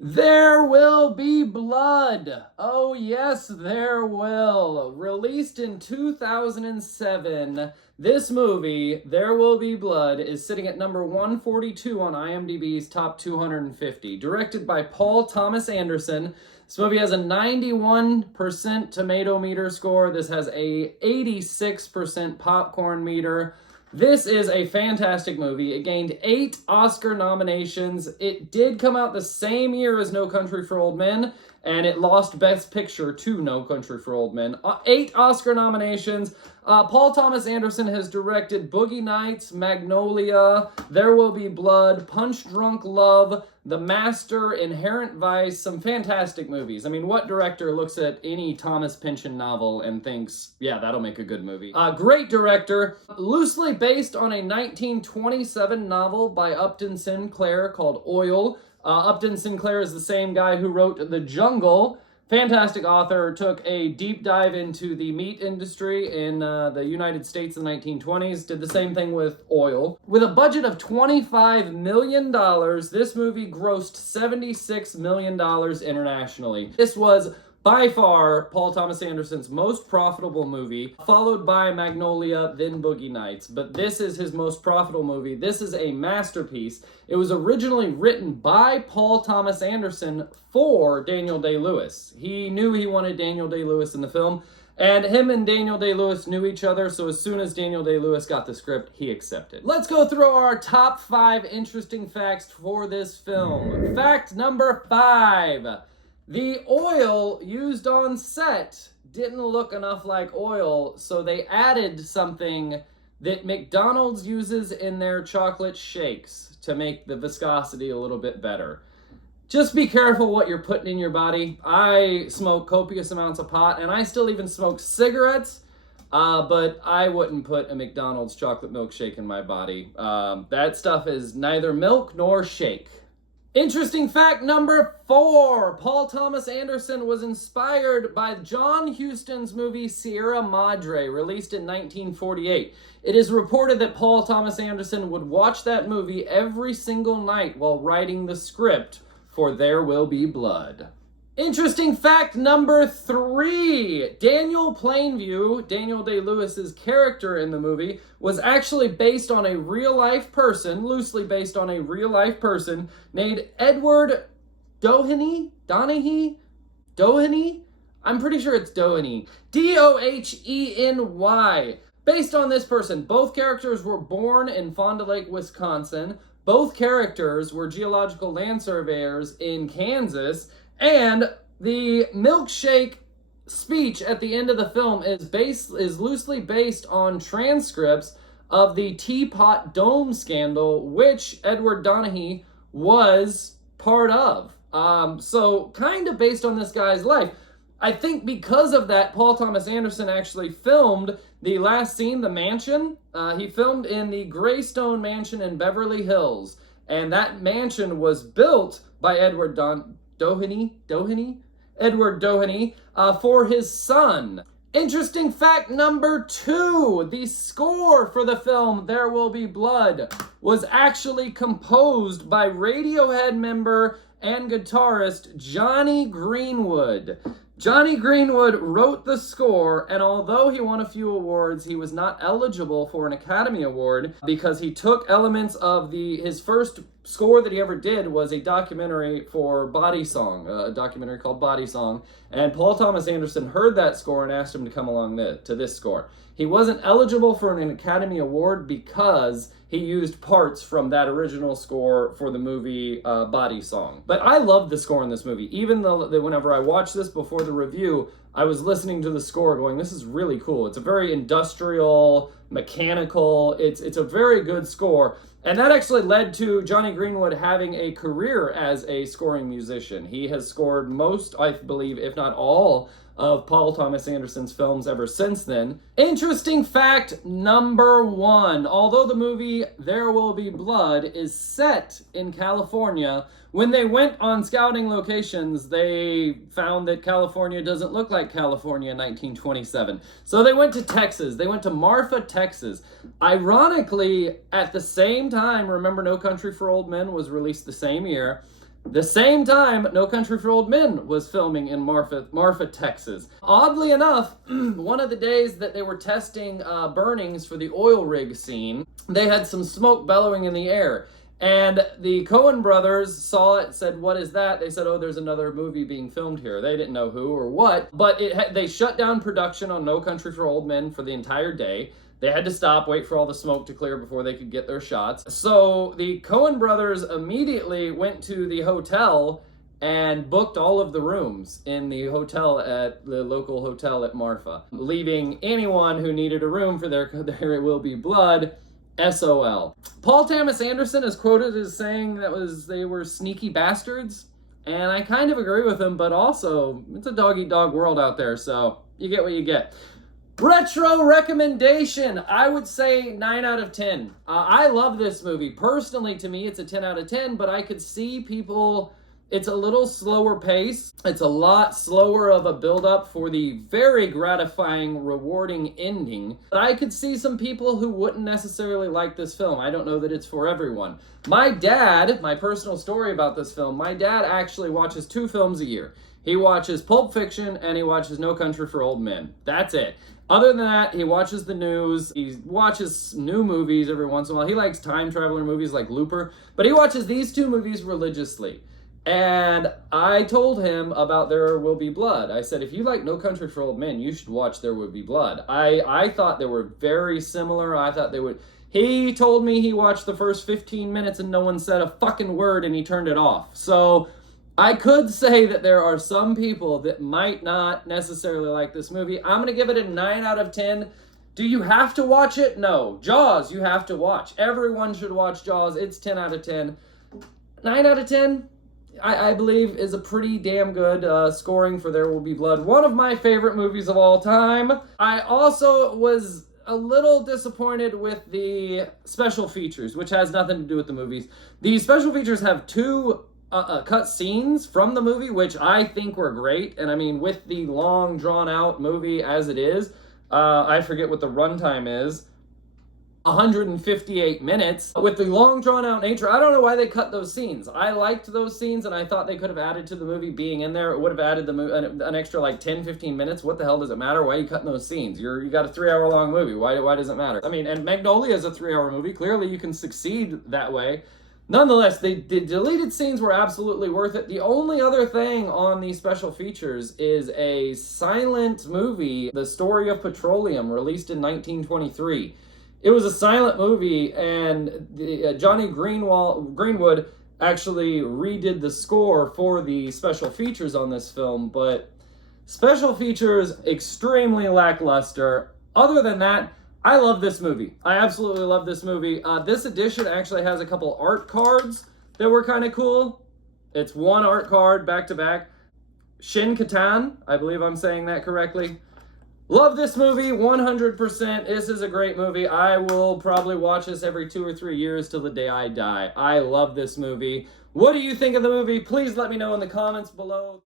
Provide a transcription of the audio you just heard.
There Will Be Blood. Oh yes, there will. Released in 2007, this movie, There Will Be Blood, is sitting at number 142 on IMDb's top 250. Directed by Paul Thomas Anderson. This movie has a 91% tomato meter score. This has a 86% popcorn meter. This is a fantastic movie. It gained 8 Oscar nominations. It did come out the same year as No Country for Old Men, and it lost Best Picture to No Country for Old Men. 8 Oscar nominations. Paul Thomas Anderson has directed Boogie Nights, Magnolia, There Will Be Blood, Punch Drunk Love, The Master, Inherent Vice, some fantastic movies. I mean, what director looks at any Thomas Pynchon novel and thinks, yeah, that'll make a good movie? Great director. Loosely based on a 1927 novel by Upton Sinclair called Oil. Upton Sinclair is the same guy who wrote The Jungle. Fantastic author, took a deep dive into the meat industry in the United States in the 1920s, did the same thing with oil. With a budget of $25 million, this movie grossed $76 million internationally. This was by far Paul Thomas Anderson's most profitable movie, followed by Magnolia, then Boogie Nights. But this is his most profitable movie. This is a masterpiece. It was originally written by Paul Thomas Anderson for Daniel Day-Lewis. He knew he wanted Daniel Day-Lewis in the film, and him and Daniel Day-Lewis knew each other, so as soon as Daniel Day-Lewis got the script, he accepted. Let's go through our top 5 interesting facts for this film. Fact number 5. The oil used on set didn't look enough like oil, so they added something that McDonald's uses in their chocolate shakes to make the viscosity a little bit better. Just be careful what you're putting in your body. I smoke copious amounts of pot, and I still even smoke cigarettes, but I wouldn't put a McDonald's chocolate milkshake in my body. That stuff is neither milk nor shake. Interesting fact number 4. Paul Thomas Anderson was inspired by John Huston's movie Sierra Madre, released in 1948. It is reported that Paul Thomas Anderson would watch that movie every single night while writing the script for There Will Be Blood. Interesting fact number 3. Daniel Plainview, Daniel Day-Lewis's character in the movie, was actually based on a real-life person, loosely based on a real-life person, named Edward Doheny? I'm pretty sure it's Doheny. Doheny. Based on this person, both characters were born in Fond du Lac, Wisconsin. Both characters were geological land surveyors in Kansas. And the milkshake speech at the end of the film is loosely based on transcripts of the Teapot Dome scandal, which Edward Donahue was part of. So kind of based on this guy's life. I think because of that, Paul Thomas Anderson actually filmed the last scene, the mansion. He filmed in the Greystone Mansion in Beverly Hills. And that mansion was built by Edward Doheny for his son. Interesting fact number 2. The score for the film There Will Be Blood was actually composed by Radiohead member and guitarist Jonny Greenwood. Jonny Greenwood wrote the score, and although he won a few awards, he was not eligible for an Academy Award because he took elements of his first score that he ever did was a documentary for Body Song, a documentary called Body Song, and Paul Thomas Anderson heard that score and asked him to come along to this score. He wasn't eligible for an Academy Award because he used parts from that original score for the movie Body Song. But I loved the score in this movie. Even though whenever I watched this before the review, I was listening to the score going, this is really cool. It's a very industrial, mechanical, it's a very good score. And that actually led to Jonny Greenwood having a career as a scoring musician. He has scored most, I believe, if not all, of Paul Thomas Anderson's films ever since then. Interesting fact number 1. Although the movie There Will Be Blood is set in California, when they went on scouting locations, they found that California doesn't look like California in 1927. So they went to Texas. They went to Marfa, Texas. Ironically, at the same time, remember No Country for Old Men was released the same year. The same time, No Country for Old Men was filming in Marfa, Texas. Oddly enough, one of the days that they were testing burnings for the oil rig scene, they had some smoke bellowing in the air. And the Coen brothers saw it, said, "What is that?" They said, "Oh, there's another movie being filmed here." They didn't know who or what, but they shut down production on No Country for Old Men for the entire day. They had to stop, wait for all the smoke to clear before they could get their shots. So the Coen brothers immediately went to the hotel and booked all of the rooms in the hotel at the local hotel at Marfa, leaving anyone who needed a room for their There Will Be Blood SOL. Paul Thomas Anderson is quoted as saying they were sneaky bastards, and I kind of agree with him, but also it's a dog-eat-dog world out there, so you get what you get. Retro recommendation, I would say 9 out of 10. I love this movie. Personally, to me, it's a 10 out of 10, but I could see people, it's a little slower pace. It's a lot slower of a build-up for the very gratifying, rewarding ending. But I could see some people who wouldn't necessarily like this film. I don't know that it's for everyone. My dad, my personal story about this film, my dad actually watches 2 films a year. He watches Pulp Fiction and he watches No Country for Old Men. That's it. Other than that, he watches the news, he watches new movies every once in a while. He likes time traveler movies like Looper, but he watches these 2 movies religiously. And I told him about There Will Be Blood. I said, if you like No Country for Old Men, you should watch There Will Be Blood. I thought they were very similar. I thought they would... He told me he watched the first 15 minutes and no one said a fucking word and he turned it off. So I could say that there are some people that might not necessarily like this movie. I'm going to give it a 9 out of 10. Do you have to watch it? No. Jaws, you have to watch. Everyone should watch Jaws. It's 10 out of 10. 9 out of 10, I believe, is a pretty damn good scoring for There Will Be Blood. One of my favorite movies of all time. I also was a little disappointed with the special features, which has nothing to do with the movies. The special features have 2 cut scenes from the movie, which I think were great. And I mean, with the long, drawn-out movie as it is, I forget what the runtime is, 158 minutes. With the long, drawn-out nature, I don't know why they cut those scenes. I liked those scenes, and I thought they could have added to the movie being in there. It would have added an extra, like, 10, 15 minutes. What the hell does it matter? Why are you cutting those scenes? You got a 3-hour-long movie. Why does it matter? I mean, and Magnolia is a 3-hour movie. Clearly, you can succeed that way. Nonetheless, the deleted scenes were absolutely worth it. The only other thing on these special features is a silent movie, The Story of Petroleum, released in 1923. It was a silent movie, and Johnny Greenwood actually redid the score for the special features on this film, but special features, extremely lackluster. Other than that, I love this movie. I absolutely love this movie. This edition actually has a couple art cards that were kind of cool. It's one art card back to back. Shin Katan, I believe I'm saying that correctly. Love this movie 100%. This is a great movie. I will probably watch this every 2 or 3 years till the day I die. I love this movie. What do you think of the movie? Please let me know in the comments below.